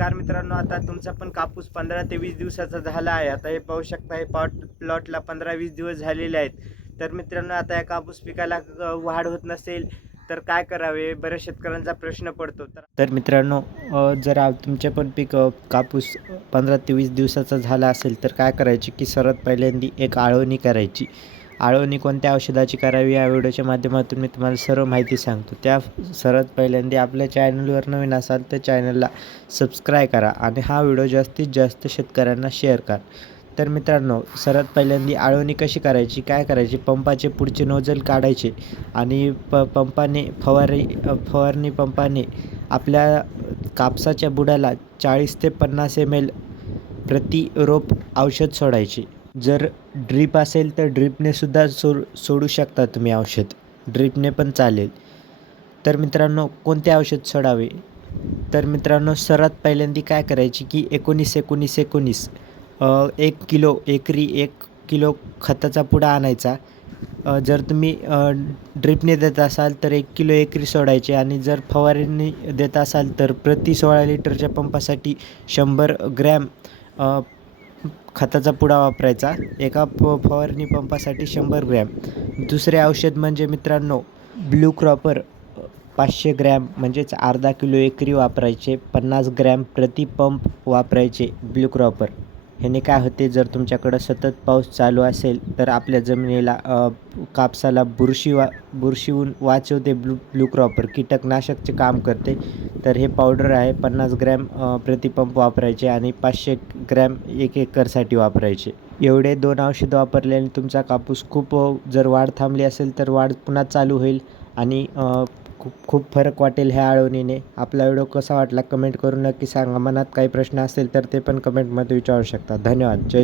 नमस्कार मित्रांनो आता तुमचा पण कापूस पंधरा ते वीस दिवसाचा झाला आहे. आता हे पाहू शकता हे पॉट प्लॉटला पंधरा वीस दिवस झालेले आहेत. तर मित्रांनो आता या कापूस पिकाला वाढ होत नसेल तर काय करावे? बऱ्याच शेतकऱ्यांचा प्रश्न पडतो. तर तर मित्रांनो जर तुमचे पण पीक कापूस पंधरा ते वीस दिवसाचा झाला असेल तर काय करायचे? की सर्वात पहिल्यांदी एक आळवणी करायची. आळवणी कोणत्या औषधाची करावी या व्हिडिओच्या माध्यमातून मी तुम्हाला सर्व माहिती सांगतो. त्या सर्वात पहिल्यांदा आपल्या चॅनलवर नवीन असाल तर चॅनलला सबस्क्राईब करा आणि हा व्हिडिओ जास्तीत जास्त शेतकऱ्यांना शेअर करा. तर मित्रांनो सर्वात पहिल्यांदा आळवणी कशी करायची काय करायची पंपाचे पुढचे नोजल काढायचे आणि प पंपाने फवारी फवारणी पंपाने आपल्या कापसाच्या बुडाला चाळीस ते पन्नास एम एल प्रति रोप औषध सोडायचे. जर ड्रीप असेल तर ड्रीपने सुद्धा सो सोडू शकता तुम्ही औषध. ड्रीपने पण चालेल. तर मित्रांनो कोणते औषध सोडावे? तर मित्रांनो सर्वात पहिल्यांदा काय करायची की एकोणीस एकोणीस एकोणीस एक किलो एकरी एक किलो खताचा पुडा आणायचा. जर तुम्ही ड्रिपने देत असाल तर एक किलो एकरी सोडायचे आणि जर फवारणीने देत असाल तर प्रति सोळा लिटरच्या पंपासाठी शंभर ग्रॅम खताचा पुडा वापरायचा. एका प फवारणी पंपासाठी शंभर ग्रॅम. दुसरे औषध म्हणजे मित्रांनो ब्लू क्रॉपर पाचशे ग्रॅम म्हणजेच अर्धा किलो एकरी वापरायचे. पन्नास ग्रॅम प्रति पंप वापरायचे ब्लू क्रॉपर. ह्याने काय होते जर तुमच्याकडं सतत पाऊस चालू असेल तर आपल्या जमिनीला कापसाला बुरशी वा बुरशीहून वाचवते ब्लू ब्लू क्रॉपर. कीटकनाशकचे काम करते. तर हे पावडर आहे पन्नास ग्रॅम प्रतिपंप वापरायचे आणि पाचशे ग्रॅम एक एकरसाठी वापरायचे. एवढे दोन औषधं वापरल्याने तुमचा कापूस खूप जर वाढ थांबली असेल तर वाढ पुन्हा चालू होईल आणि खूप खूप फरक वाटेल ह्या आळवणीने. आपला व्हिडिओ कसा वाटला कमेंट करून नक्की सांगा. मनात काही प्रश्न असेल तर ते पण कमेंटमध्ये विचारू शकता. धन्यवाद. जय